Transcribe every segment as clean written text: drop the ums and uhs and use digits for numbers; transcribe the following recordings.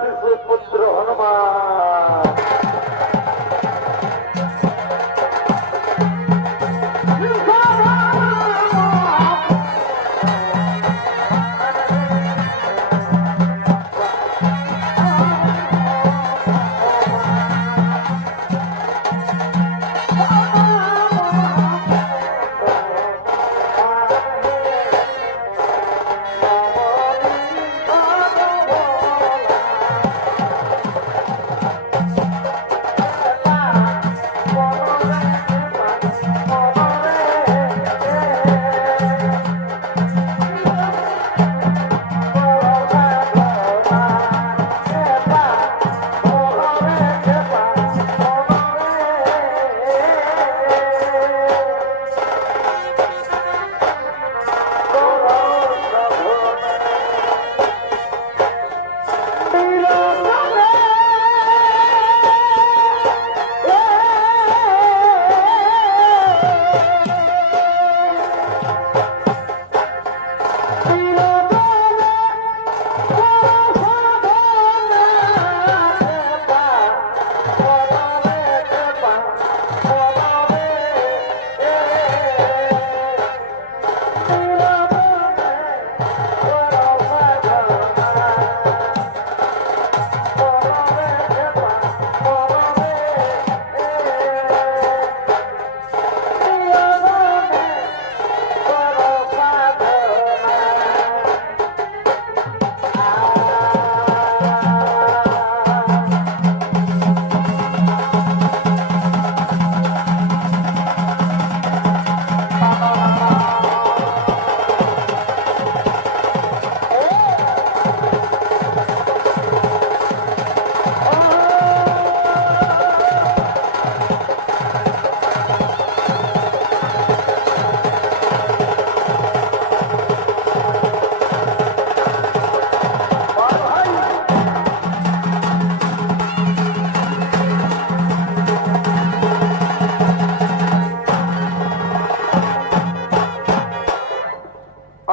শিশু পুত্র হনুমান।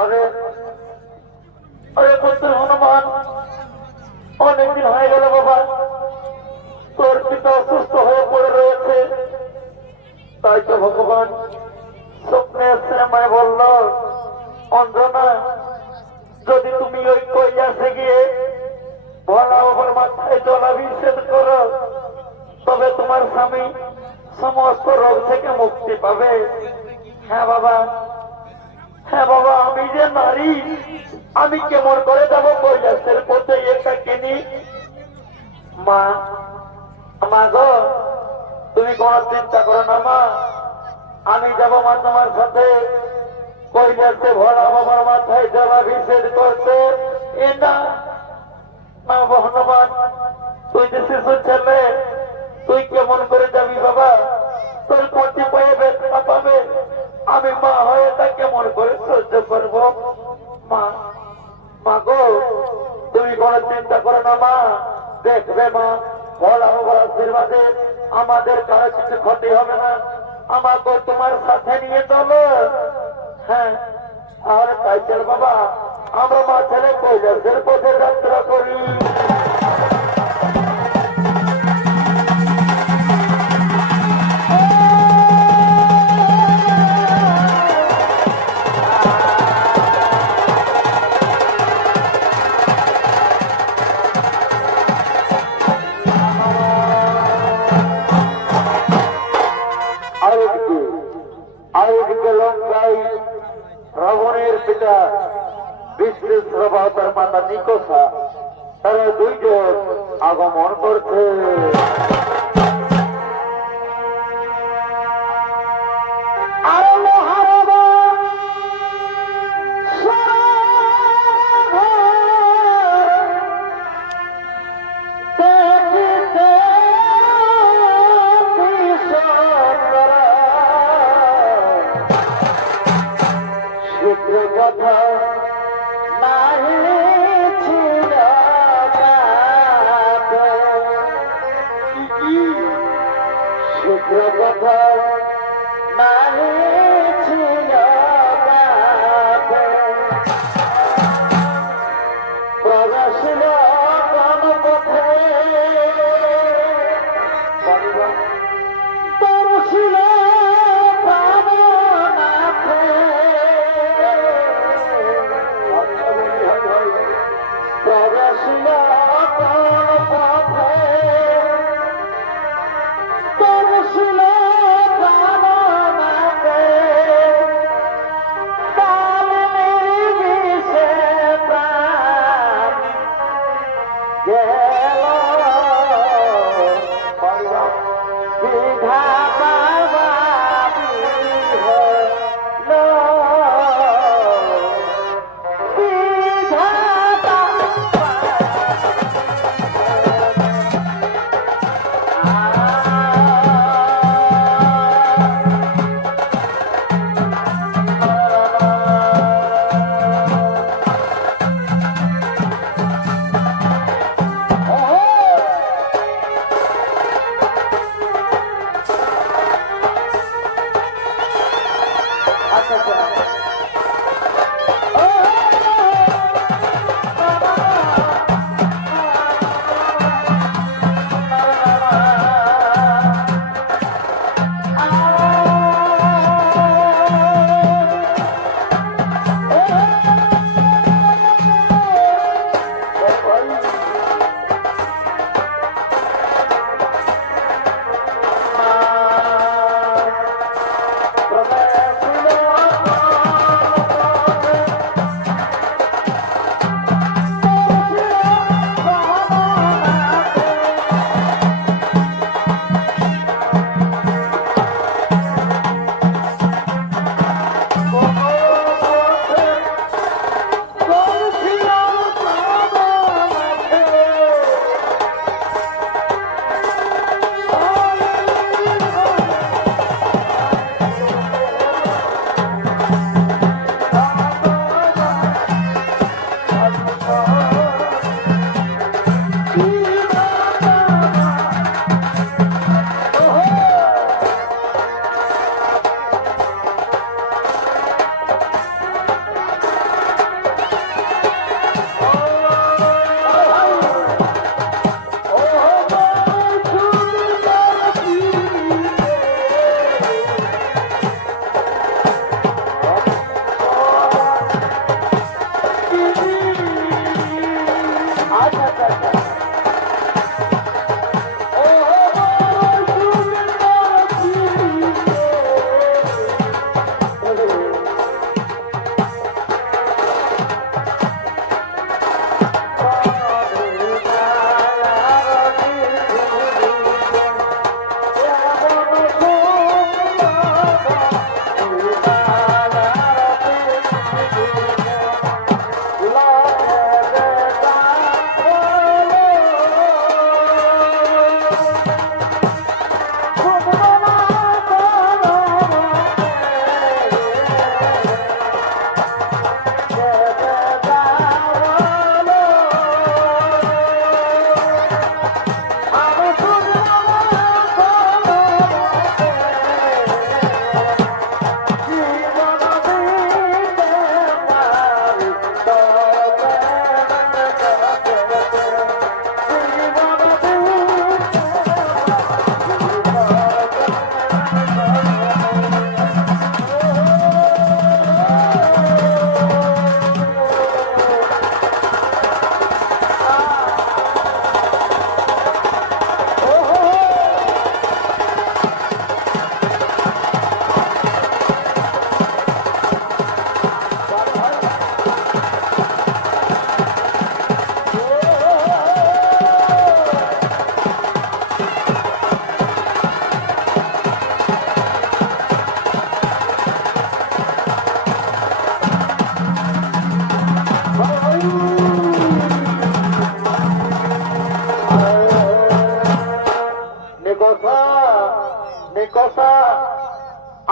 আরে আরে পুত্র হনুমান, অনেকদিন হয়ে গেল বাবা, তোর পিতা অসুস্থ হয়ে পড়ে রয়েছে। তাই তো ভগবান স্বপ্নে এসে আমায় বলল, অঞ্জনা, যদি তুমি ওই কৈলাসে গিয়ে ভোলা বাবার মাথায় জলাভিষেক করো, তবে তোমার স্বামী সমস্ত রোগ থেকে মুক্তি পাবে। হ্যাঁ বাবা, হ্যাঁ বাবা, আমি যে নারী, আমি কেমন করে যাবো কৈলাসের পথে একা কিনি? মা, মা গো, তুমি কোন চিন্তা করো না মা, আমি যাবো মা তোমার সাথে কৈলাসে ভোলা বাবার মাথায় জলাভিষেক করতে। এ না না হনুমান, তুই যে শিশু ছেলে, তুই কেমন করে যাবি বাবা? তোর কটি পায়ে ব্যথা পাবে, আমি মা হয়ে তা কেমন করে সহ্য করব? মা, মা গো, তুমি কোন চিন্তা করো না মা, দেখবে মা, ভোলা বাবার আশীর্বাদে আমাদের কারো কিছু ক্ষতি হবে না। আমাকে তোমার সাথে নিয়ে চলো। হ্যাঁ, আর তাই চল বাবা, আমরা মা ছেলে কৈলাসের পথে যাত্রা করি। আরেকদিকে লঙ্কায় রাবণের পিতা বিশ্বেশ্বর মাতা নিকোষা, তারা দুইজন আগমন করছে।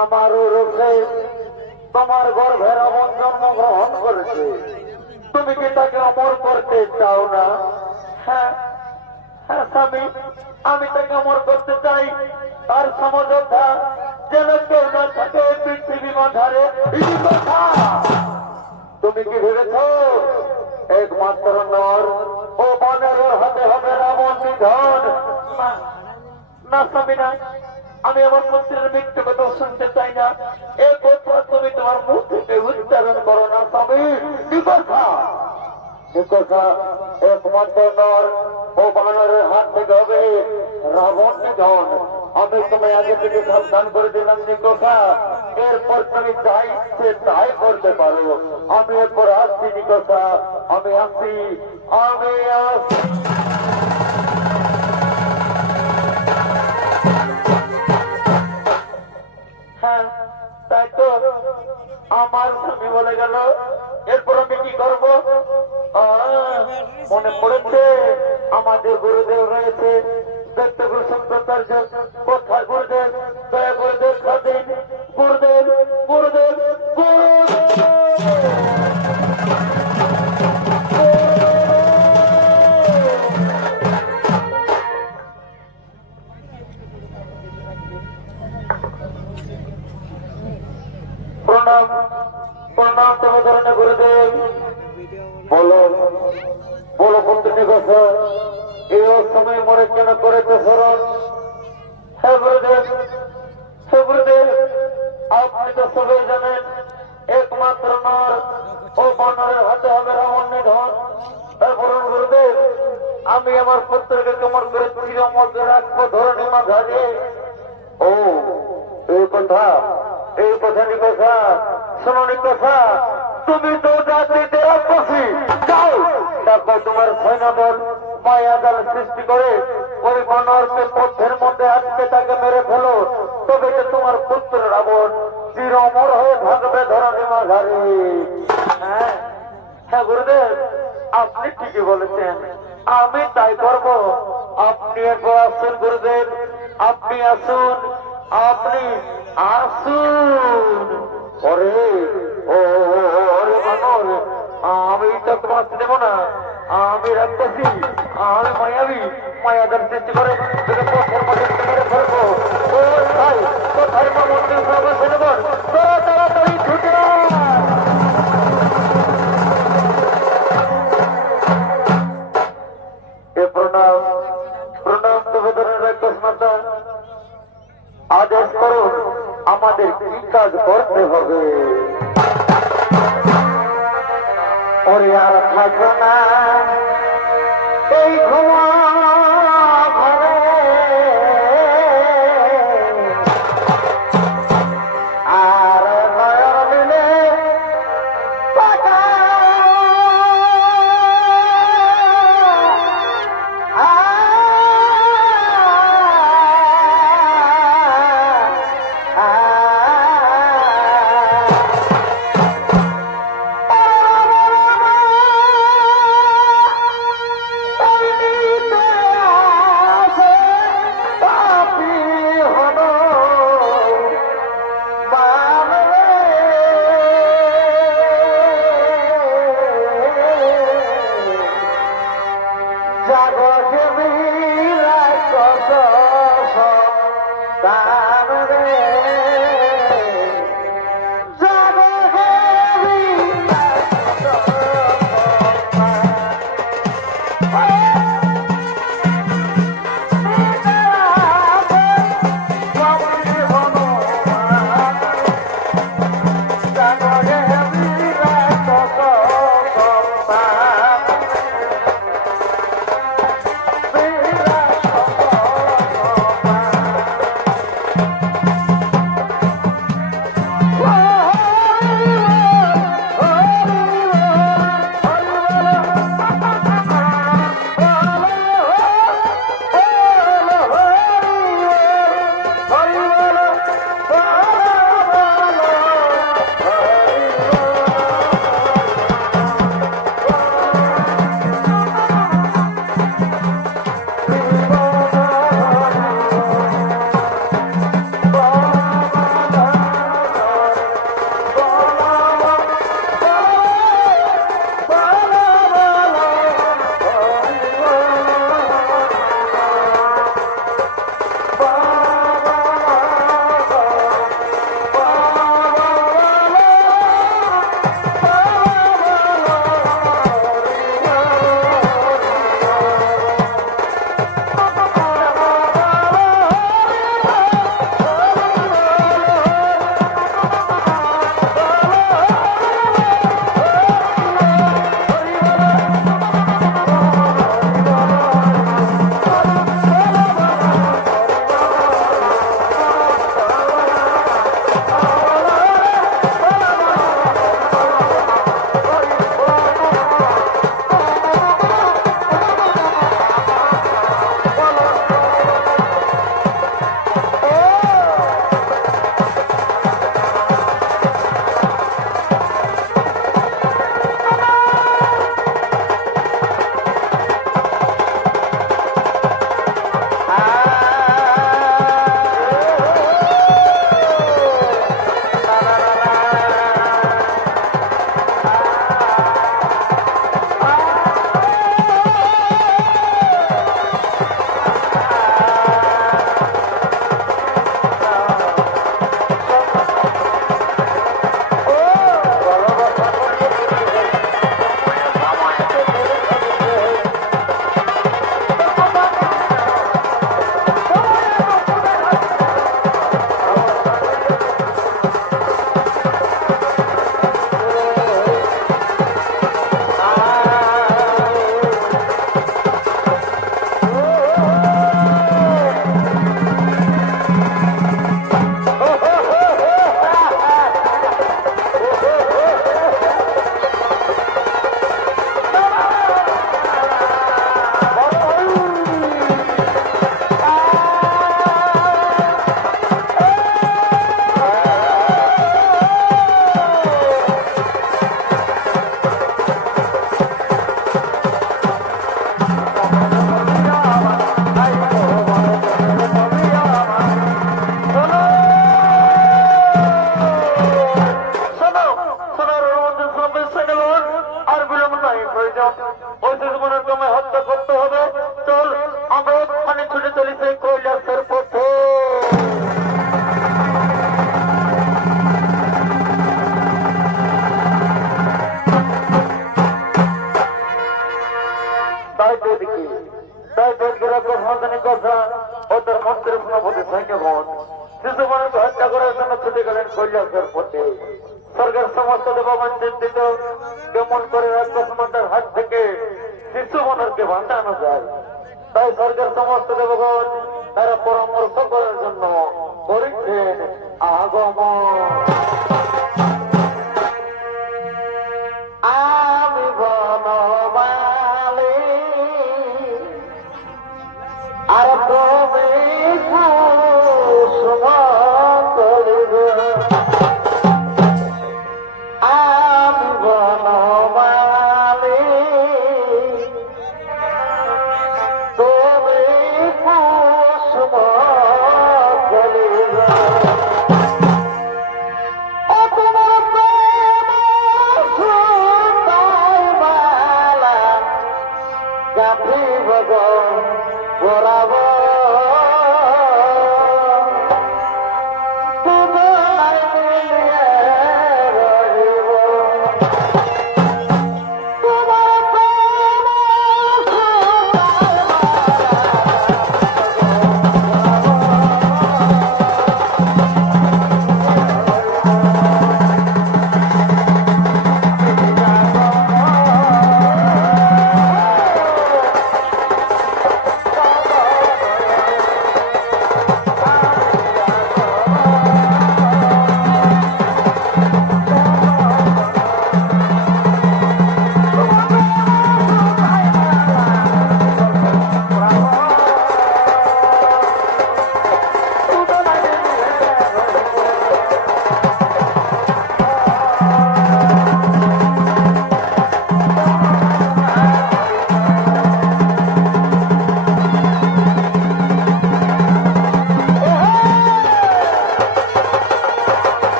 আমারও রূপে তোমার গর্ভের অমর জন্মগ্রহণ করেছে, তুমি কি তাকে অমর করতে চাও না? হ্যাঁ হ্যাঁ স্বামী, আমি তাকে অমর করতে চাই। তার সমযোদ্ধা যেন কেউ না থাকে পৃথিবী মাঝারে। তুমি কি ভেবেছ একমাত্র নর ও বনের হাতে হবে রাবণ নিধন? না স্বামী না, আমি আমার পুত্রের মৃত্যু কথা শুনতে চাই না। এই কথা তুমি তোমার মুখ থেকে উচ্চারণ করো না স্বামী। একমাত্র নর ও বানরের হাত থেকে হবে রাবণ নিধন। আমি তোমায় আগে থেকে সাবধান করে দিলাম নিকোষা, এরপর তুমি যাই ইচ্ছে তাই করতে পারো। আমি এরপর আসছি নিকোষা, আমি আসছি। আমাদের গুরুদেব রয়েছে দত্তগুরু শঙ্করাচার্য। কোথায় গুরুদেব? দয়া করে দেখা দিন। গুরুদেব গুরুদেব প্রণাম প্রণাম তবে ধরনের গুরুদেব। বলো বলো পুত্রী কথা, এই অসময়ে মরে কেন করেছে স্মরণ? হ্যাঁ গুরুদেব, হ্যাঁ গুরুদেব, আপনি তো সবাই জানেন একমাত্র নর ও বানরের হাতে হবে রাবণ নিধন। বলুন গুরুদেব, আমি আমার পুত্রকে কেমন করে চিরমধ্যে রাখবো ধরণী মাঝারে? ও এই কথা, এই কথা নিকথা শোনো নিকথা, তুমি তো জাতিতে রাক্ষসী। যাও দেখো তোমার সৈন্যদল মায়া জাল সৃষ্টি করে ওই বানরকে পথের মধ্যে আজকে তাকে মেরে ফেলো, তবে যে তোমার পুত্র রাবণ চিরমর হয়ে থাকবে ধরণী মাঝারে। হ্যাঁ হ্যাঁ গুরুদেব, আপনি ঠিকই বলেছেন, আমি তাই করব। আপনি একবার আসুন গুরুদেব, আপনি আসুন, আপনি আসুন। ওরে ও ওরে বানর, আমি তো তোমার দেব না, আমি রাক্ষসী, আমি মায়াবী, মায়াদার সৃষ্টি করে তোকে পথের মধ্যে মেরে ফেলবো। ও ভাই, কোথায় মন্দির প্রবেশ দেব? তাড়াতাড়ি ছুটে প্রণাম প্রণাম তবে ধরনের রাক্ষস মাতা, আদেশ করুন আমাদের কি কাজ করতে হবে? ওরে আর থাকো না এই ঘুমা ঘরে, আর নয়ন মিলে আবেগ ছুটে চলেছে কৈলাসের পথে। তাই তো দেখি তাই তো সমাধানের কথা ওদের মন্ত্রের সভাপতি সৈন্যগণ শিশু মানুষকে হত্যা করার জন্য ছুটে গেলেন কৈলাসের পথে। স্বর্গের সমস্ত দেবগণ চিন্তিত কেমন করে রাক্ষসমাতার হাত থেকে শিশু মানুষকে বাঁচানো যায়। তাই স্বর্গের সমস্ত দেবগণ তারা পরামর্শ করার জন্য করেছেন আগমন। আমি বনমালী আর তুমি কুসুম করিব। আমি বনমালী তুমি কুসুম করিব। গোরাব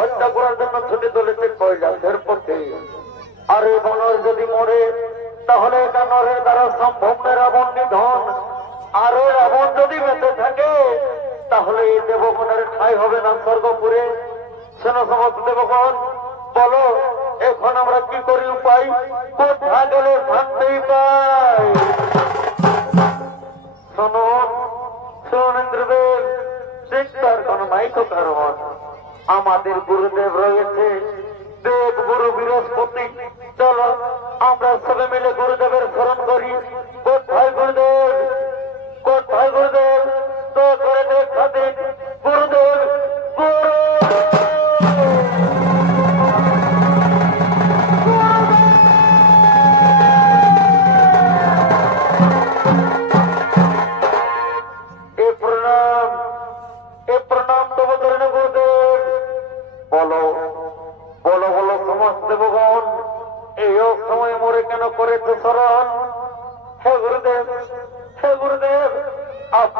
হত্যা করার জন্য ছুটে চলেছে কৈলাসের পথে। আর এই বনর যদি মরে তাহলে এটা নরের দ্বারা সম্ভব নয় রাবণ নিধন। আর ওই রাবণ যদি বেঁচে থাকে তাহলে এই দেবগণের ঠাঁই হবে না স্বর্গপুরে। শোনো সমস্ত দেবগণ, বলো এখন আমরা কি করি উপায়, কোথা গেলে শান্তি পাই? শুনুন শুনুন ইন্দ্রদেব, চিন্তার কোন নাই তো কারণ। আমাদের গুরুদেব রয়েছে দেব গুরু বৃহস্পতি। চলো আমরা সবাই মিলে গুরুদেবের স্মরণ করি। কোথায় গুরুদেব, কোথায় গুরুদেব? তো করে দেখা দিন গুরুদেব।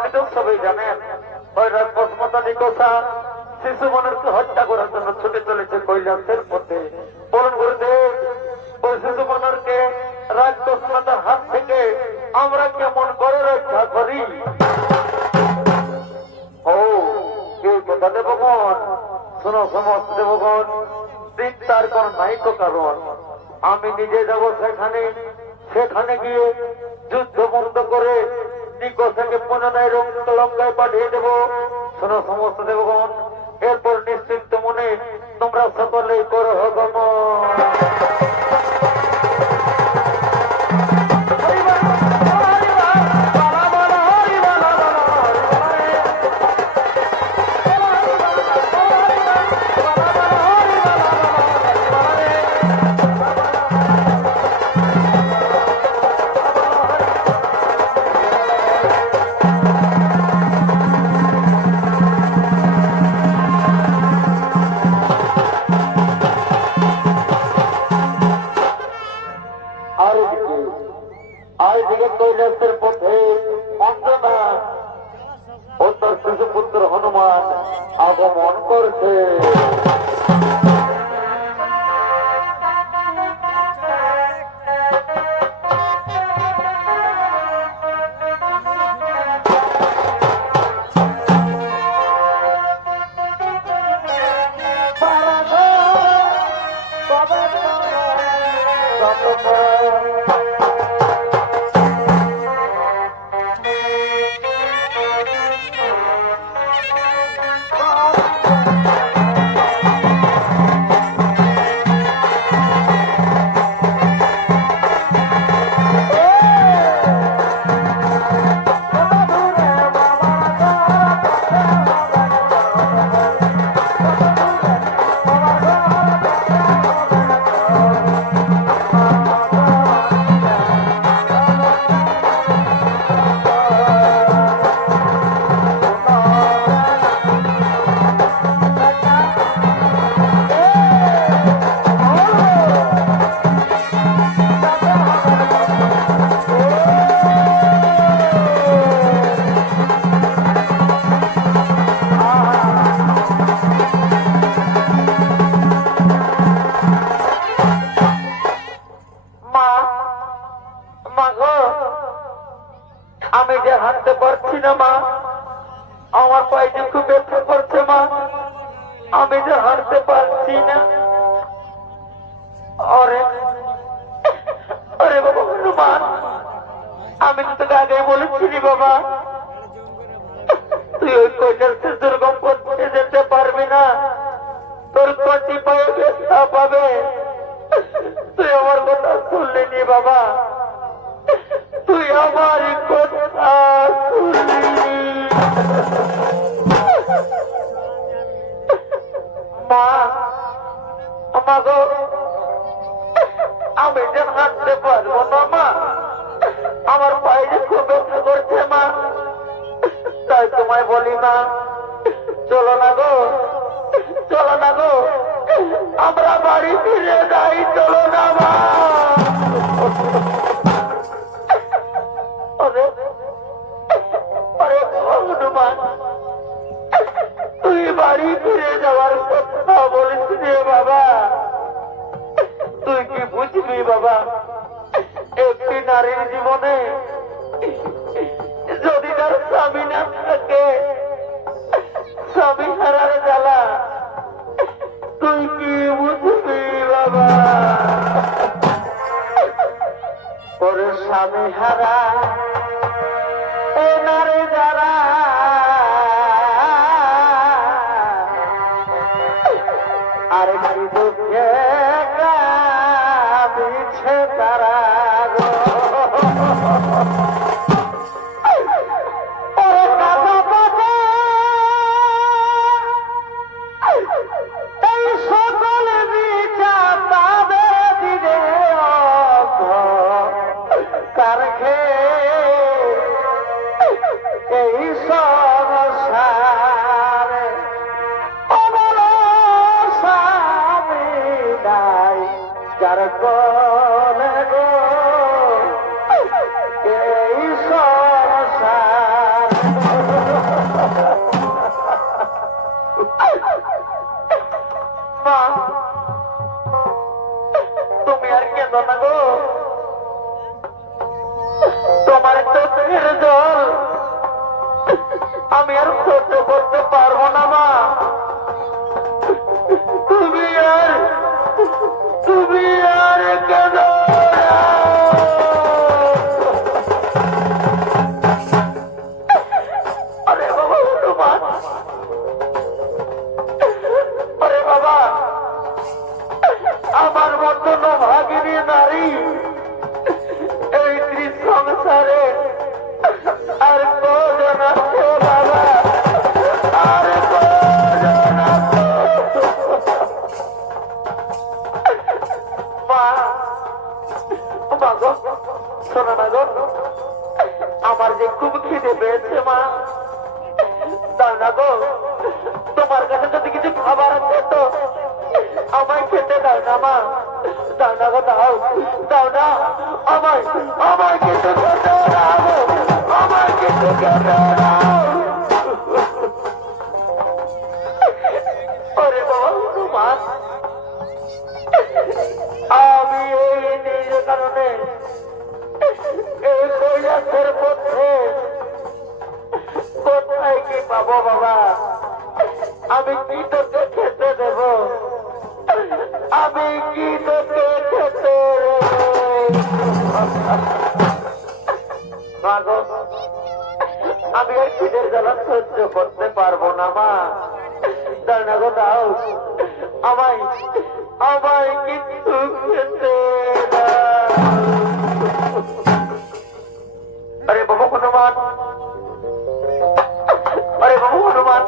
আপনি তো সবাই জানেন ওই রাজপথমতা নিকোষা শিশু মনরকে হত্যা করার জন্য ছুটে চলেছে কৈলাসের পথে। বলুন গুরুদেব, ওই শিশু মনরকে রাজপথমতার হাত থেকে আমরা কেমন করে রক্ষা করি? ও কে কথা দেবগণ, শোনো সমস্ত দেবগণ, চিন্তার কোন নাই তো কারণ। আমি নিজে যাব সেখানে, সেখানে গিয়ে যুদ্ধ বন্ধ করে নিকোষাকে পুনরায় লঙ্কায় পাঠিয়ে দেবো। শোনো সমস্ত দেবগণ, এরপর নিশ্চিন্ত মনে তোমরা সকলেই করো গমন। কৈলাসের পথে অঞ্জনা ও তার শিশুপুত্র হনুমান আগমন করছে। আমি যে হাঁটতে পারছি না মা, আমার পায়ে খুব ব্যথা করছে মা, আমি যে হাঁটতে পারছি না। আরে আরে বাবা হনুমান, আমি তো তোকে আগে বলেছিলি বাবা, তুই ওই কৈলাসের দুর্গম পথে যেতে পারবি না, তোর কটি পায়ে ব্যথা পাবে। তুই আমার কথা শুনলি নি বাবা, তুই আমার কথা শুনলি। মা আমাগো, আমি যে হাঁটতে পারবো না মা, আমার পায়ে খুব ব্যথা করছে মা, তাই তোমায় বলি মা, চলো না গো, চলো না গো, আমরা বাড়ি ফিরে যাই, চলো না মা। হনুমান, তুই বাড়ি ফিরে যাওয়ার কথা বলিস রে বাবা, তুই কি বুঝবি বাবা, একটি নারীর জীবনে যদি তার স্বামী না থাকে, স্বামী হারার জ্বালা তুই কি বুঝবি বাবা। ওর স্বামী হারা এ নারী যারা, আর কি দুঃখে কাঁদিছে তারা গো। এই সকল বিচার পাবে দিনে কারখে এই সংসারে অমল স্বামী নাই যার কোলে গো, এই সংসার তোমার চোখের জল আমি আর সহ্য করতে পারবো না মা। তুমি আর কেন? আরে বাবা হনুমান, আরে বাবা, আমার মতন ভাগিনী নারী এই সংসারে আর কজন আছে বাবা? আর কজন আছে? মা, মা গো, শোনো না গো, আমার যে খুব খিদে পেয়েছে মা, দাও না গো, তোমার কাছে যদি কিছু খাবার আছে তো আমায় খেতে দাও না মা, দাও না গো, দাও দাও না, আমায় কিছু খেতে দাও, আমায় কিছু খেতে দাও। ওরে বাবা হনুমান, আমি এই নিজের কারণে এই কৈলাসের মধ্যে কোথায় কি পাবো বাবা? আমি কি তোকে খেতে দেব? আমি কি তোকে খেতে দেব? আমি আর খিদের জ্বালা সহ্য করতে পারবো না মা, দাও না গো, দাও আমায় কিছু খেতে দাও। আরে বাবু হনুমান, আরে বাবু হনুমান,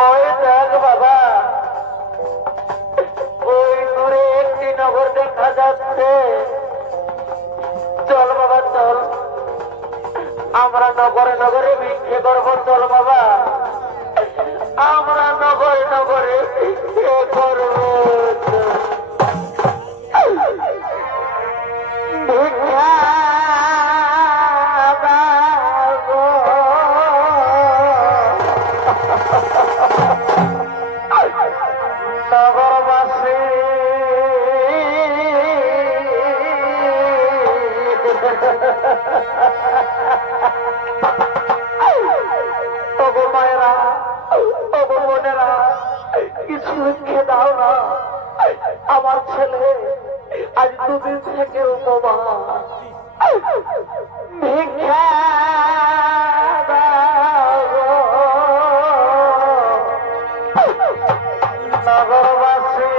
ওই দেখ বাবা, ওই দূরে একটি নগর দেখা যাচ্ছে। চল বাবা চল, আমরা নগরে নগরে ভিক্ষে করবো। চল বাবা, আমরা নগরে নগরে ভিক্ষে করবো। ভিক্ষা নগরবাসী তবু মায়েরা, তবু বোনেরা, কিছু ভিক্ষে দাও না। আমার ছেলে আজ 2 দিন থেকে উপবাস। ভিক্ষা নগরবাসী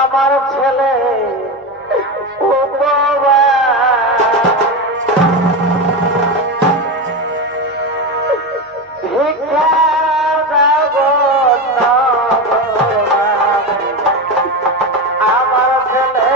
আমার ছেলে ভিক্ষা দেব আমার ছেলে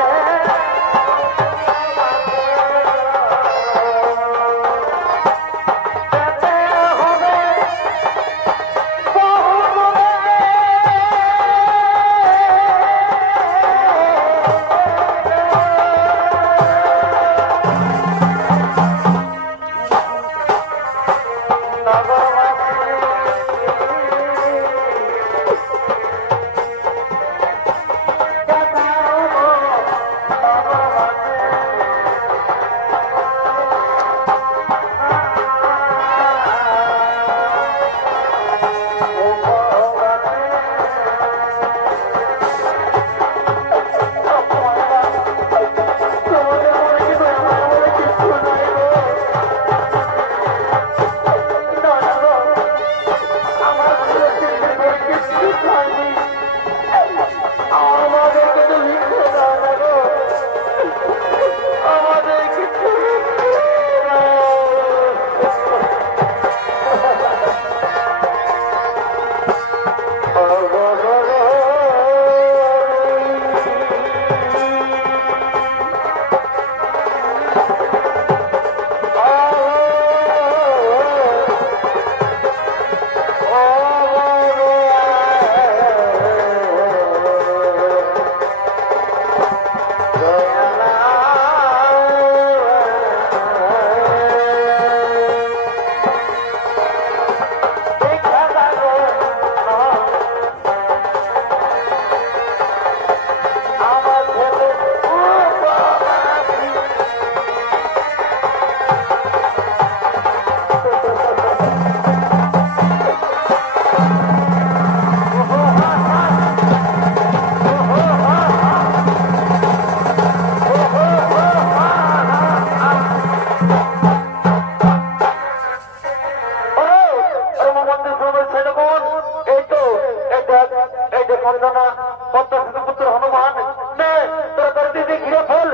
পদ্মাসেতু পুত্র হনুমান নে তোর তোর দিদি ঘিরে ফেল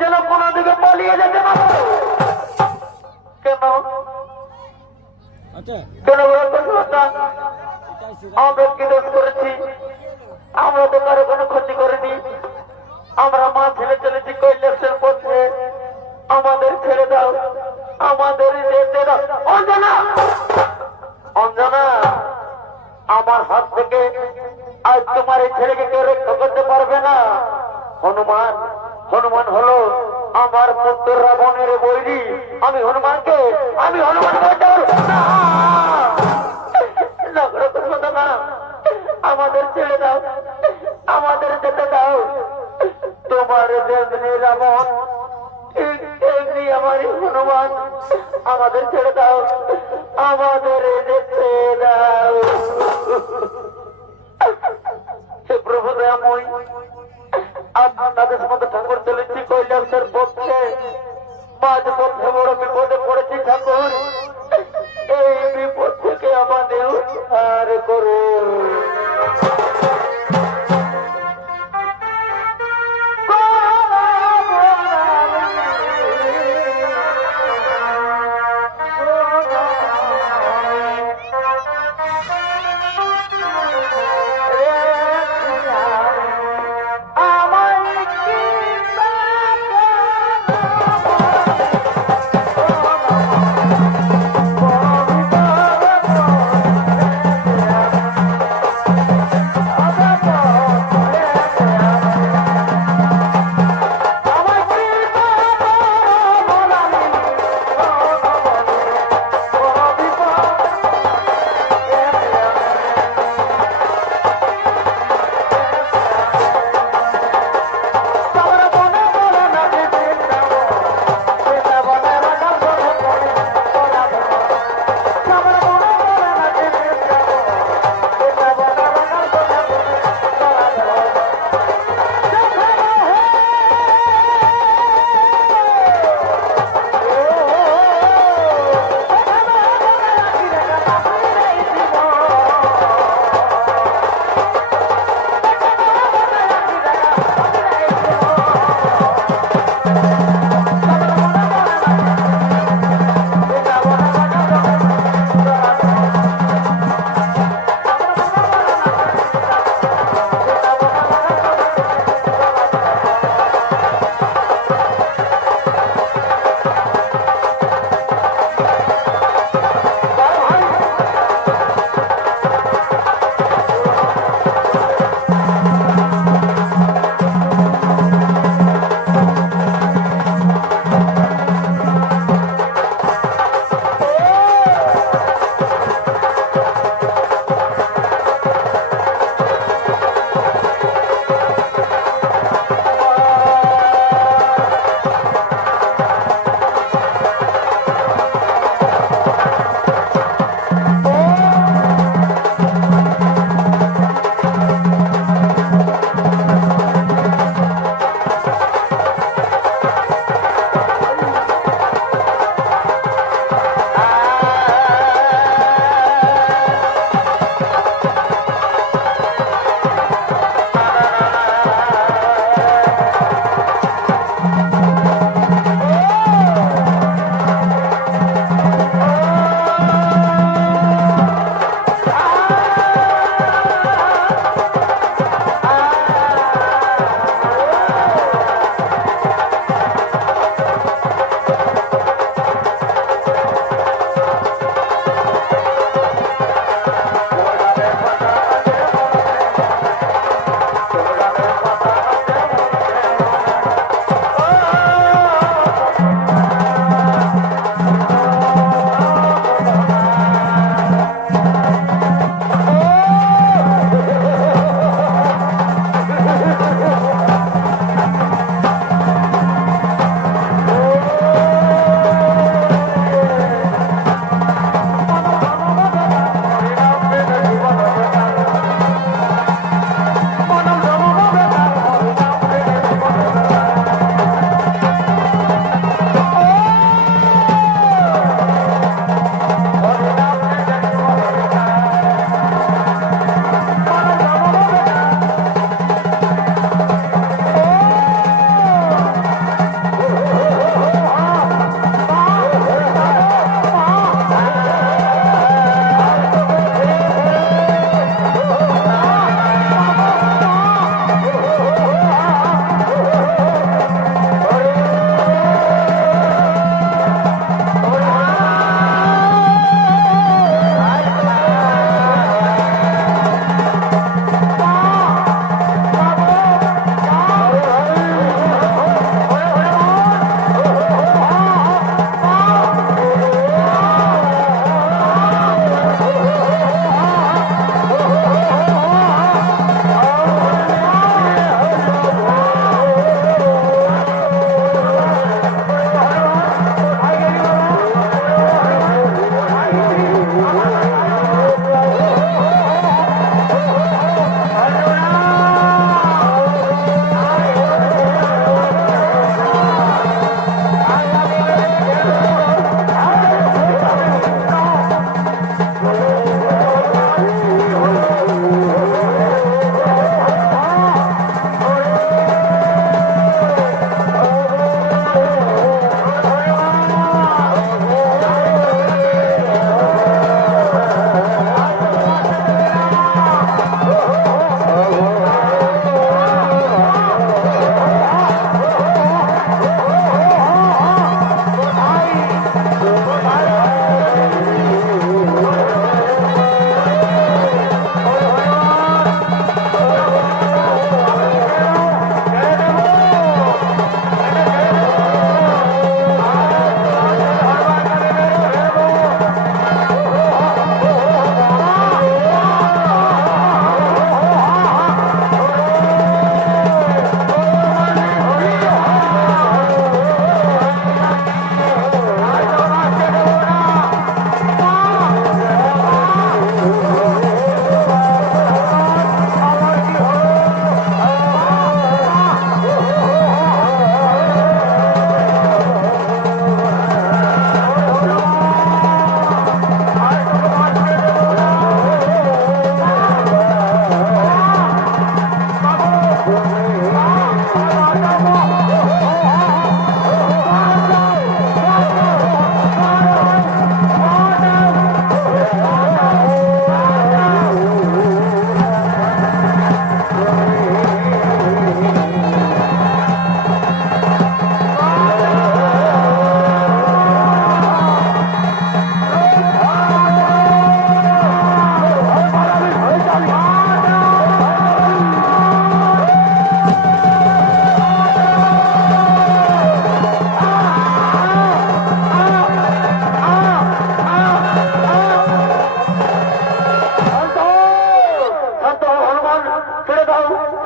যেন কোনো দিকে পালিয়ে যেতে না পারে। কেন কেন আমরা কি দোষ করেছি? আমরা তো কারো কোনো ক্ষতি করিনি। আমরা মা ছেলে চলেছি কৈলাসের পথে, আমাদের ছেড়ে দাও, আমাদের যেতে দাও। অঞ্জনা অঞ্জনা আমার হাত থেকে আজ তোমার এই ছেলেকে কেউ রক্ষা করতে পারবে না। হনুমান হনুমান হলো আমার পুত্র রাবণের বৈরী। আমি হনুমানকে না আমাদের ছেড়ে দাও, আমাদের যেতে দাও। তোমার যেমনি রাবণ ঠিক তেমনি আমার হনুমান, আমাদের ছেড়ে দাও, আমাদের যেতে দাও। হে প্রভু দয়াময়, আপনাদের মতো ঠাকুর চলেছি কৈলাসের পক্ষে, মাঝ পথে বড় বিপদে পড়েছি ঠাকুর। এই বিপদ থেকে আমাদের উদ্ধার করুন।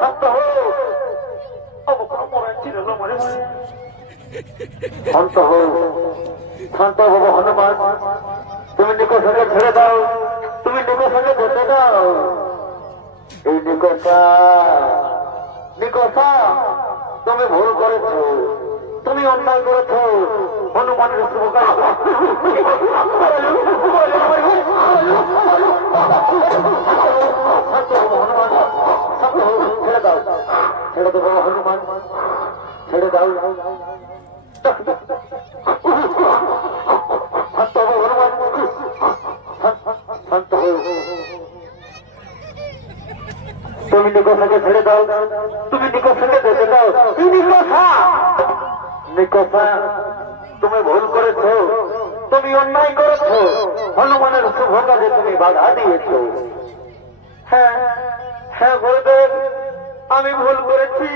শান্ত হো। অবকর মরে ছিল মরে মরে। শান্ত হো, শান্ত হবো হনুমান। তুমি নিকষাকে ছেড়ে দাও, তুমি নিকষাকে যেতে দাও। এই নিকষা, নিকষা তুমি ভুল করেছো, তুমি অন্যায় করেছো। হনুমানের শুভ কাজ হনুমান, ছেড়ে দাও, ছেড়ে দেবো হনুমান, ছেড়ে দাও। শান্ত হবো হনুমান, শান্ত হো। তুমি নিকষাকে ছেড়ে দাও, তুমি নিকষাকে যেতে দাও। নিকষা, নিকষা তুমি ভুল করেছো, তুমি অন্যায় করেছো। হনুমানের শুভ কাজে তুমি বাধা দিয়েছো। হ্যাঁ হ্যাঁ গুরুদেব, আমি ভুল করেছি,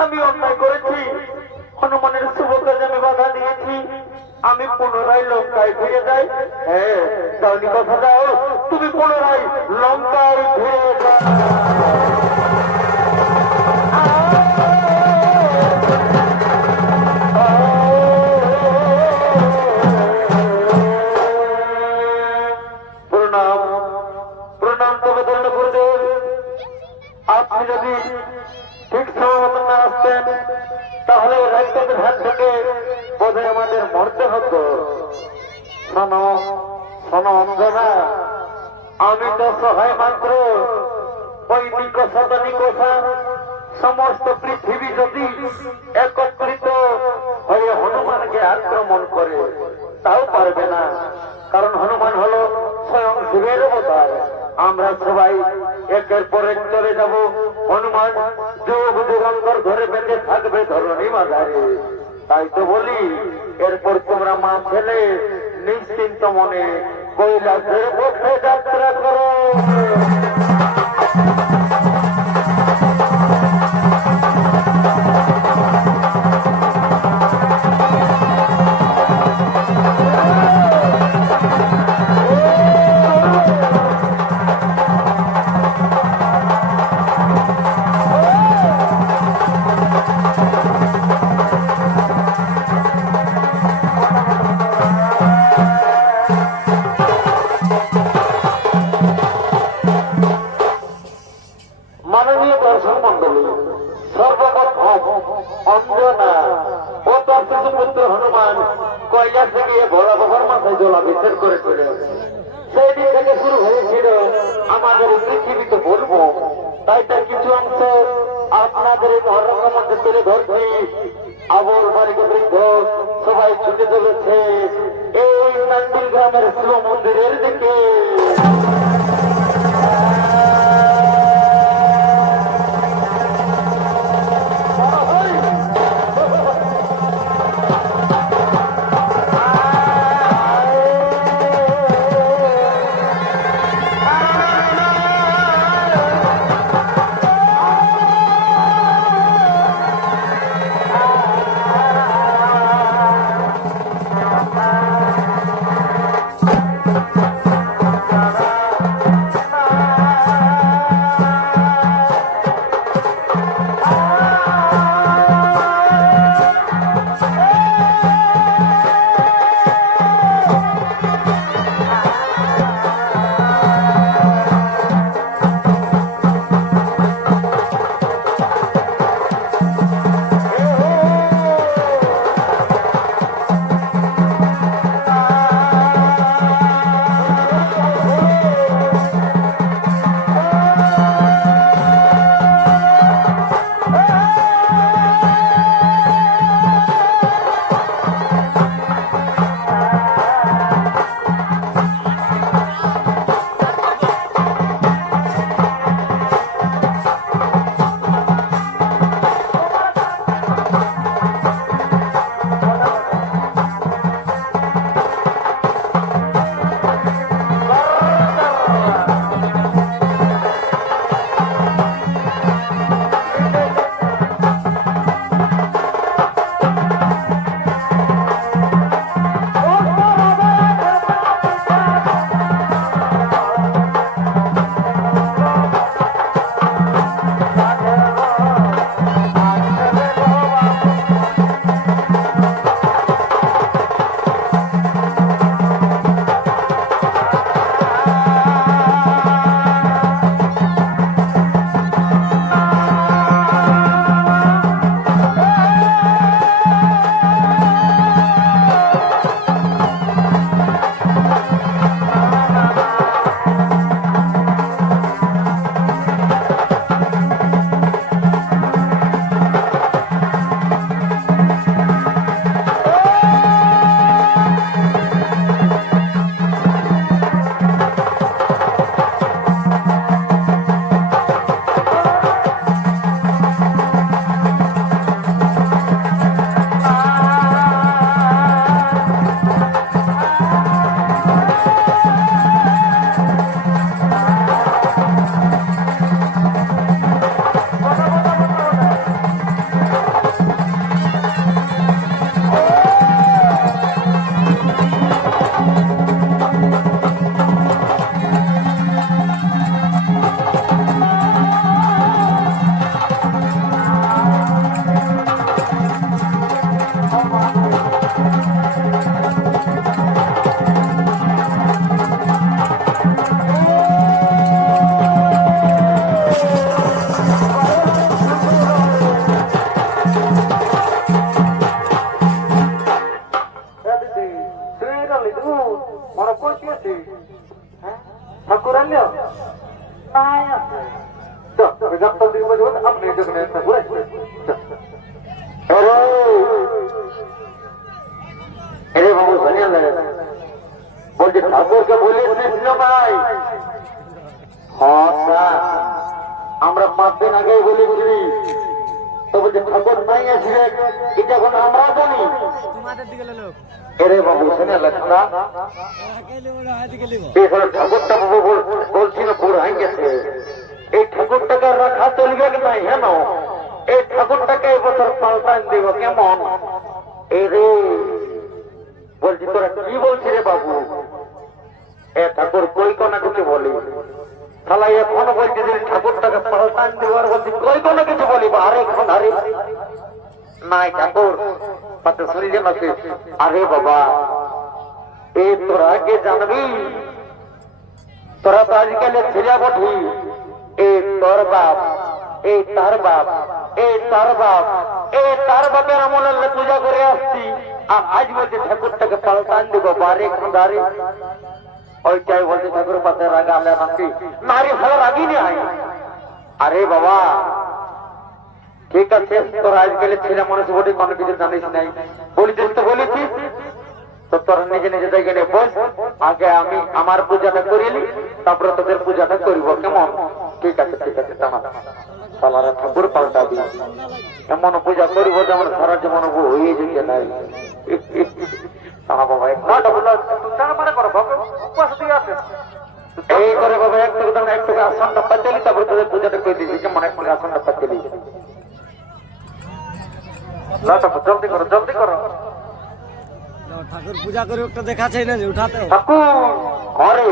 আমি অন্যায় করেছি। হনুমানের শুভ কাজে আমি বাধা দিয়েছি। আমি পুনরায় লঙ্কায় ফিরে যাই। হ্যাঁ যাও নিকষা যাও, তুমি পুনরায় লঙ্কায় ফিরে যাও। প্রণাম, প্রণাম তবে ধন্য গুরুদেব। আপনি যদি ঠিক সময় মতন না আসতেন তাহলে রাজ্যের ধার থেকে বোধহয় আমাদের মরতে হতো। শোনো শোনো অন্ধনা, আমি তো সহায় মাত্র। ওই নিকষা তো নিকষা, সমস্ত পৃথিবী যদি একত্রিত হয়ে হনুমানকে আক্রমণ করে তাও পারবে না, কারণ হনুমান হলো স্বয়ং শিবের অবতার। আমরা সবাই একের পর এক চলে যাব। হনুমান যুগ যুগান্তর ধরে বেঁচে থাকবে ধরণী মাঝারে। তাই তো বলি, এরপর তোমরা মা ছেলে নিশ্চিন্ত মনে কৈলাসের পথে যাত্রা করো। মাননীয় দর্শক মন্ডলী, সর্বপ্রথম অঞ্জনা ও তার শিশুপুত্র হনুমান কৈলাসে গিয়ে ভোলা বাবার মাথায় জলাভিষেক করেছিল। সেই দিন থেকে শুরু হয়েছিল আমাদের পৃথিবীতে বলবো। তাই তার কিছু অংশ আপনাদের এই মহারঙ্গের মধ্যে তুলে ধরছি। আবর বাড়িতে বৃদ্ধ সবাই ছুটে চলেছে এই নান্দিল গ্রামের শিব মন্দিরের দিকে। সামনে যেখানে একটা ঘুরেছে এরে বাবু ধনিয়া লাগে বলছে ঠাকুরকে বলিয়েছিস না ভাই? হ্যাঁ আমরা 5 দিন আগেই বলেছি। তো বলছে ঠাকুর নাই আসবে এটা এখন আমরা বলি। এরে বাবু ধনিয়া লাগে না ঠাকুরটা বাবু বলছিল বুড়াই গেছে, এই ঠাকুরটাকে রাখা চলবে নাই হেন, এই ঠাকুরটাকে এবছর পাল্টান দিব কেমন? এই রে বলছি তোরা কি বলছি রে বাবু? এ ঠাকুর কই কোনা কিছু বলি শালা এখনো বলছি যে ঠাকুরটাকে পাল্টান দেওয়ার বলছি কই কোনো কিছু বলি আরে এখন আরে নাই ঠাকুর পাতে শুনলে নাকি? আরে বাবা এই তোরা কে জানবি? তোরা তো আজকালের ছেলে বঠি। এই তোর বাপ, এই তার বাপ, এই তার বাপ, এই তার বাপের আমলে পূজা করে আসছি, আর আজ বলছে ঠাকুরটাকে পাল্টান দিব বারে খুঁদারে। ওইটাই বলছে ঠাকুর পাশে রাগা আলে নাকি নারী ভালো রাগি নাই। আরে বাবা ঠিক আছে তোরা আজকালের ছেলে মানুষ বটে কোনো কিছু জানিস নাই, বলেছিস তো বলেছিস, তো তোরা নিজে নিজে দেখে নে বস, আগে আমি আমার পূজাটা করিলি তারপরে তোদের পূজাটা করিব কেমন? ঠিক আছে ঠিক আছে টানা সালারা ঠাকুর পাল্টাবি, এমন পূজা করিব যেমন সারা জীবন হয়ে যেতে নাই। বাবা এই করে বাবা একটু আসনটা পাচ্ছিলি তারপরে তোদের পূজাটা করে দিয়েছি কেমন? এক আসনটা পাচ্ছিলি জলদি করো জলদি করো। ঠাকুর পূজা করে একটা দেখাচ্ছে না যে উঠাতে ঠাকুর ঘরে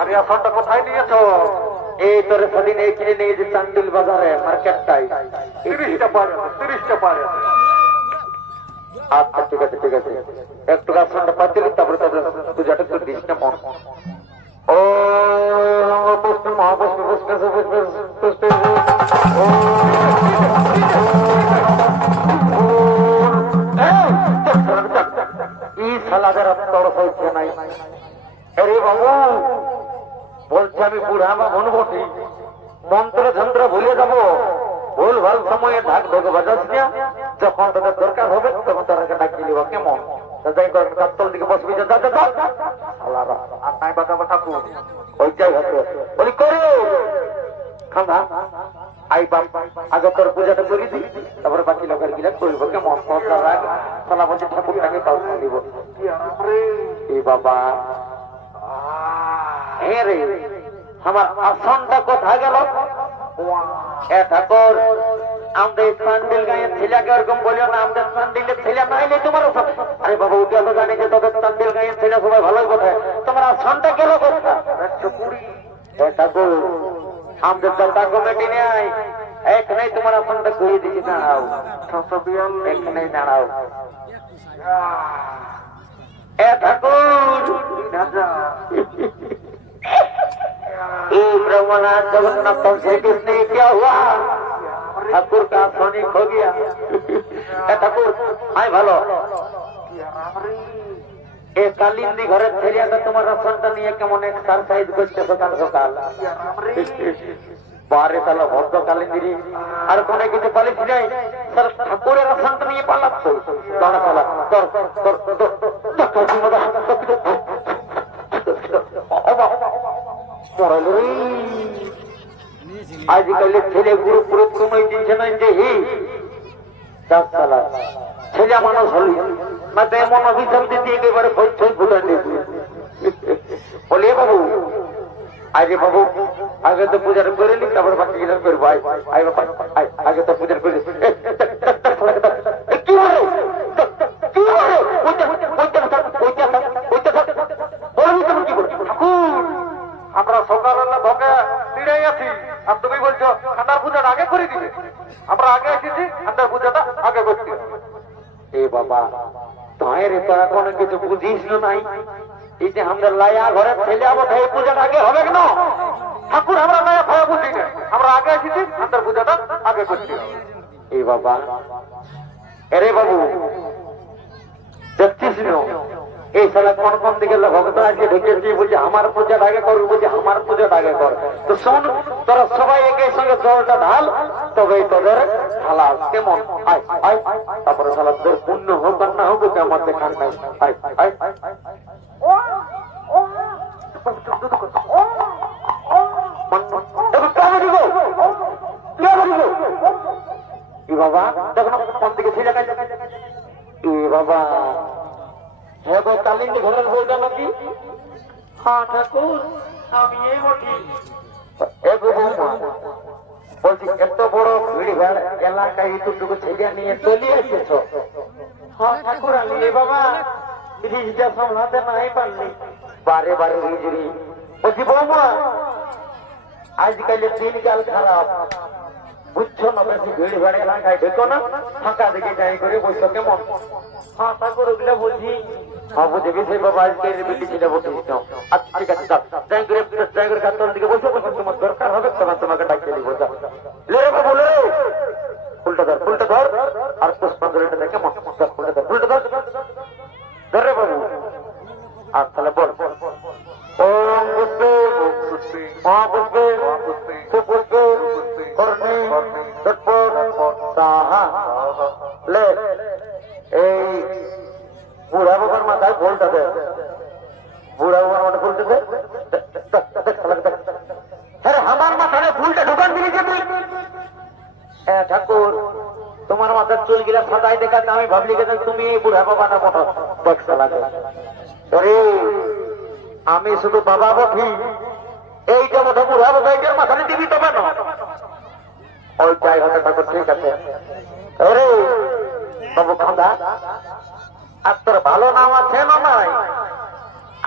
আরে আসনটা কোথায় নিয়েছো? এই তোরে সেদিন এই কিনে নিয়ে যে চান্দিল বাজারে মার্কেটটাই 30টা পারে 30টা পারে। আচ্ছা ঠিক আছে ঠিক আছে একটু আসনটা পাচ্ছিলি তারপরে তোদের পূজাটা করে দিস কেমন? ও পুষ্প মহাপুষ্প পুষ্প পুষ্প পুষ্প নাই। আরে বাবু বলছি আমি বুড়া বা বনবটি মন্ত্র যন্ত্র ভুলে যাবো, ভুল ভাল সময়ে ঢাক ঢোকে বাজাস না, যখন তাদের দরকার হবে তখন তাদেরকে ডাকিয়ে নিব কেমন? কাতল দিকে বসবি আর নাই বাজাবো ঠাকুর ওইটাই হবে বলি করে খান্দা আই বাপ আগে তোর পূজাটা করি দিই তারপরে বাকি লোকের গিলা করব কেমন? সালা বলছে ঠাকুরটাকে পাল্টা দিব। এ বাবা হ্যাঁ রে আমার আসনটা কোথায় গেল? ঠাকুর আমাদের সান্ডিল গাঁয়ের ছেলেকে ওরকম বলিও না, আমাদের সান্ডিলের ছেলে নাইলে তোমার। আরে বাবা উঠে তো জানি যে তোদের সান্ডিল গাঁয়ের ছেলে সবাই ভালোই কোথায়, তোমার আসনটা গেল কোথায়? ঠাকুর আমাদের দলটা কমিটি নেই, এখানেই তোমার আসনটা ঘুরিয়ে দিচ্ছি, দাঁড়াও এখানেই দাঁড়াও। ঠাকুর ब्रह्मनाथ जगन्नाथ श्री कृष्ण क्या हुआ? ठाकुर का सोनिक हो गया। ठाकुर आए भालो ए कालिंदी घर ছেলেটা তোমার রাসনটা নিয়ে কেমন এক্সারসাইজ করছে সকাল সকাল। বারে তাহলে ভদ্র কালিন্দিরি আর কোনো কিছু পালিস নাই, স্যার ঠাকুরের রাসনটা নিয়ে পালাচ্ছ দাঁড়া পালা তোর তোর আজকাল ছেলে গুরু পুরো তুমি দিচ্ছে না যে ছেলে মানুষ হলি না তো এমন অভিশাপ দিতে একেবারে ফুটা দিয়েছি। বলি বাবু আগে বাবু আগে তো পূজার করে নি তারপর বাকি গিলার করবো। আগে তো পূজার করে কি আমরা সকালবেলা ভোগে ফিরেই আছি আর তুমি বলছো ঠান্ডার পূজাটা আগে করে দিবে। আমরা আগে এসেছি ঠান্ডার পূজাটা আগে করতে। এ বাবা তাই তোরা কোনো কিছু বুঝিস নাই, এই যে আমাদের লাইয়া ঘরের ছেলে আমার এই পূজাটা আগে হবে কেন? ঠাকুর আমরা লাইয়া ভয় বুঝি না, আমরা আগে এসেছি ঠান্ডার পূজাটা আগে করতে। এই বাবা এরে বাবু দেখছিস এই সালা কোন কোন দিকে ভক্ত আজকে ঢুকে দিয়ে বলছে আমার পূজা আগে করবো, বলছে আমার পূজা আগে কর। তো শোন, তোরা সবাই একে সঙ্গে জলটা ঢাল, তবেই তোদের ঢালা কেমন। আয় আয়, তারপরে সালা তোর পুণ্য হোক আর না হোক আমার দেখান নাই। আয় আয় বাবা, দেখো কোন দিকে ছিল বাবা। হ্যাঁ গো, কালিন্দী ঘরের বউটা নাকি? হ্যাঁ ঠাকুর, আমি এই বটি। বলছি এত বড় ভিড় ভাড় এলাকায় এতটুকু ছেলে নিয়ে চলে এসেছ? হ্যাঁ ঠাকুর, আমি বাবা রিজটা সামলাতে নাই পারলি, বারে বারে রিজরি। বলছি বৌমা, আজকালের দিন কাল খারাপ, বুঝছো না? বেশি ভিড় ভাড় এলাকায় ঢেকো না, ফাঁকা দিকে যাই করে বসো কেমন। হ্যাঁ ঠাকুর, ওগুলো বলছি। হ্যাঁ বুঝে গেছি বাবা, আজকে বেটি ছিল বসে। আচ্ছা ঠিক আছে, যাই করে গাছের দিকে বসে বসে, তোমার দরকার হবে তখন তোমাকে ডাকিয়ে দিব। লে রে বাবু লে, ফুলটা ধর, ফুলটা ধর, আর পুষ্পাঞ্জলিটা দেখে মন ফুলটা ধর, ফুলটা ধর, ধর রে বাবু। আর তাহলে বল, ওম পুষ্পে মহাপুষ্পে সুপুষ্পে কর্ণে তৎপর সাহা। লে, এই বুড়া বাবার মাথায় ফুলটা দে, বুড়া বাবার মাথায় ফুলটা দে। হ্যাঁ, আমার মাথায় ফুলটা ঢুকান দিলি যে তুই? হ্যাঁ ঠাকুর, তোমার মাথার চুল গিলা সাদাই দেখাতে আমি ভাবলি গেছেন তুমি এই বুড়া বাবাটা মতো দেখতে লাগে। আরে আমি শুধু বাবা বঠি, এইটা মতো বুড়া বাবা এইটার মাথায় দিবি তবে না? ওইটাই হতে ঠাকুর, ঠিক আছে। আরে বাবু খান্দা, আর তোর ভালো নাম আছে না নাই?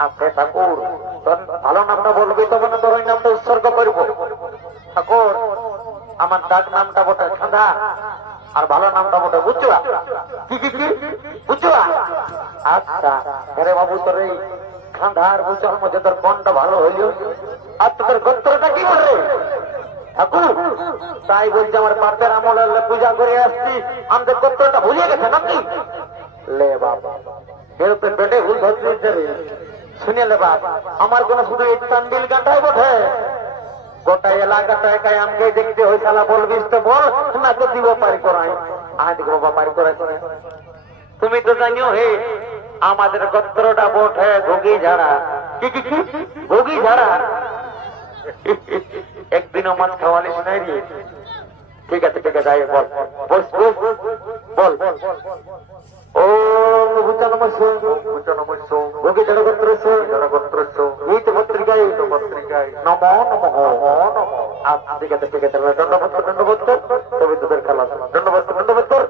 আছে ঠাকুর, তোর ভালো নামটা বলবি তবে না তোর ওই নামটা উৎসর্গ করবো। ঠাকুর, আমার ডাক নামটা বটে খান্দা, আর ভালো নামটা বটে বুঝুয়া। কি কি কি বুঝুয়া? আচ্ছা আরে বাবু, তোর এই খান্দা আর বুঝার মধ্যে তোর কোনটা ভালো হইল? আর তোর গোত্রটা কি বলে ঠাকুর? তাই বলছে আমার বাপের আমলে পূজা করে আসছি, আমাদের গোত্রটা ভুলিয়ে গেছে নাকি? লে বাবা, পেটে ভুল ধরতে শুনে লে বাপ, আমার কোন শুধু এই চান্ডিল গানটাই বটে, গোটা এলাকাটা একাই আমাকে দেখতে হই। শালা বলবিস তো বল, না তো দিব পারি করাই। আজ বাবা পারি করাই। তুমি তো জানিও হে, আমাদের গোত্রটা বটে ঘুগি ঝাড়া। কি কি কি ঘুগি ঝাড়া? একদিনও মাছ খাওয়ালিস নাই রে? ঠিক আছে ঠিক আছে, বল বস বস বল। ও ভূতা নমস্য ভোগে জনগোত্রস্য এইত পত্রিকায় নমো নমঃ। আচ্ছা ঠিক আছে ঠিক আছে, দণ্ডবোধ কর, তবে তোদের খেলা। দণ্ডবোধ কর,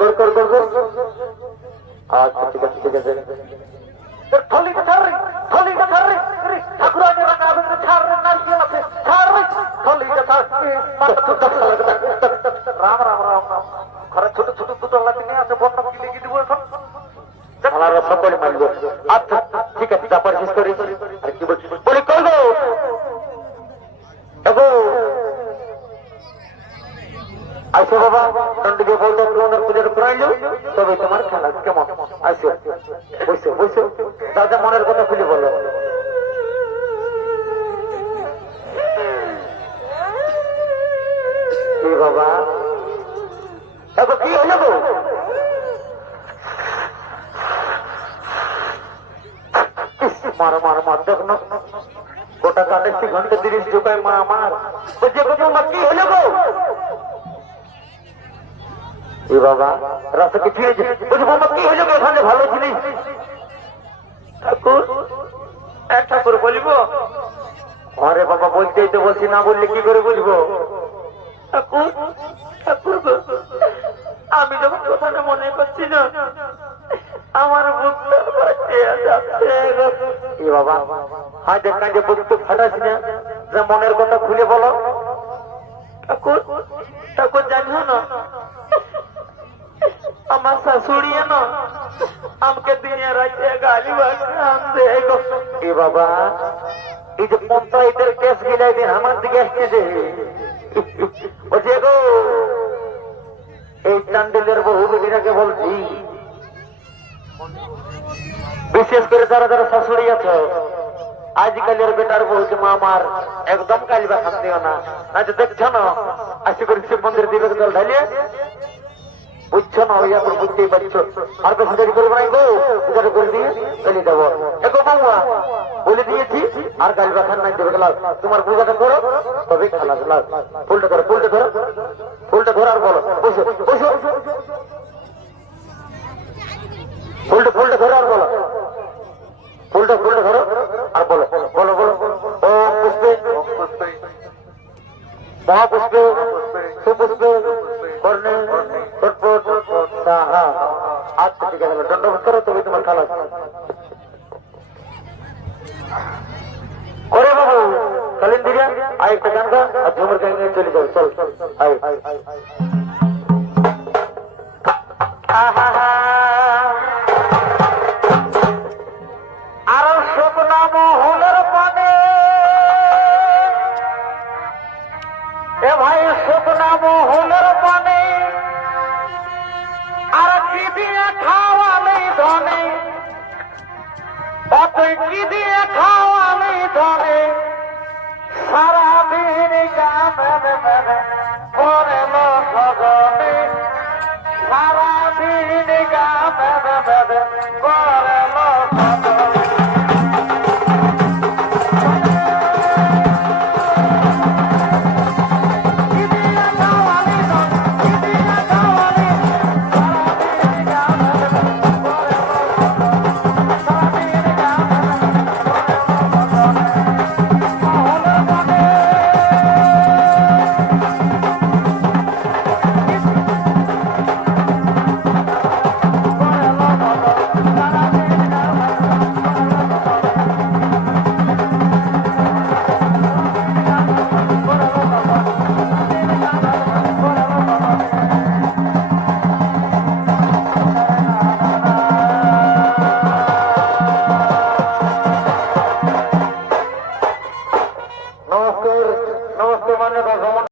গোর কর গোর কর। আচ্ছা ঠিক আছে ঠিক আছে। থলিটা ছাড় রে, থলিটা ছাড় রে, ঠাকুর আগে রাখা হবে, ছাড় রে, নাচতে আছে, ছাড় রে, থলিটা ছাড়। রাম রাম রাম রাম। ঘরে ছোট ছোট পুতুল নিয়ে আছে, বন্য কি লেগে দিব এখন? খেলারা সকলে মানবো। আচ্ছা ঠিক আছে, তারপর শেষ করি। আর কি বলছি বলি করবো আসো বাবা, চন্ডিকে বলতো তোমার পুজোর করাইল, তবে তোমার খেলা কেমন। আসো বসো বসো, দাদা মনের কথা খুলে বলো। বাবা দেখো কি হলো গো? মারো মারো মার, দেখ না গোটা 40 ঘন্টা 30 ঢুকায় মা আমার। বলছে কি হলো গো? বাবা রাস্তা কি ঠিক আছে? বলছি বাবা কি হলো গো? ওখানে ভালো ছিলিস? ঠাকুর এক ঠাকুর বলিব? আরে বাবা বলতেই তো বলছি, না বললে কি করে বুঝবো? ঠাকুর ঠাকুর আমি যখন কোথাও মনে করছি না, আমার বাবা হায় দেখ যে বুক তো ফাটাস না, যে মনের কথা খুলে বলো। ঠাকুর ঠাকুর জানিও না, আমার শাশুড়ি না আমাকে দিনে রাখতে গালি বাজতে। এ বাবা, এই যে পঞ্চায়েতের কেস গিলাই দিন আমার দিকে আসছে, বলছে গো এই চান্ডিলের বহু বেটিটাকে বলছি বিশেষ করে যারা যারা শাশুড়ি আছে আজকালের বেটার বলছে মা আমার একদম কালিবা খান দিও না আচ্ছা দেখছো না আশি করে শিব মন্দির দিবে জল ঢালিয়ে বুঝছো না ওই এখন বুঝতেই পারছো আর বেশি দেরি করবো না গো পূজাটা করে দিয়ে চলে যাবো এগো বাবা বলে দিয়েছি আর কালিবা খান নাই দেবে গেলাম তোমার পূজাটা করো তবে খেলা গেলাম ফুলটা ধরো ফুলটা ধরো ফুলটা ধরো আর বলো বসো বসো ফুলটা ফুলটা ধরো আর বলো ফুলটা ফুলটা ধরো আর বলো বলো বলো ওম পুষ্পে মহাপুষ্পে সুপুষ্পে কর্ণে পটপট সাহা আচ্ছা ঠিক আছে দণ্ডবোধ করো তবে তোমার খালা করে বাবু কালীন দিকে আয় একটা গান গা আর ঝুমুর গান নিয়ে চলে যাবে চল আয় আর শুকনা মহলের পানে এ ভাই শুকনা মহলের পানে আর কি দিয়ে খাওয়ালে ধনে অতই কি দিয়ে খাওয়ালে ধনে সারাদিন গান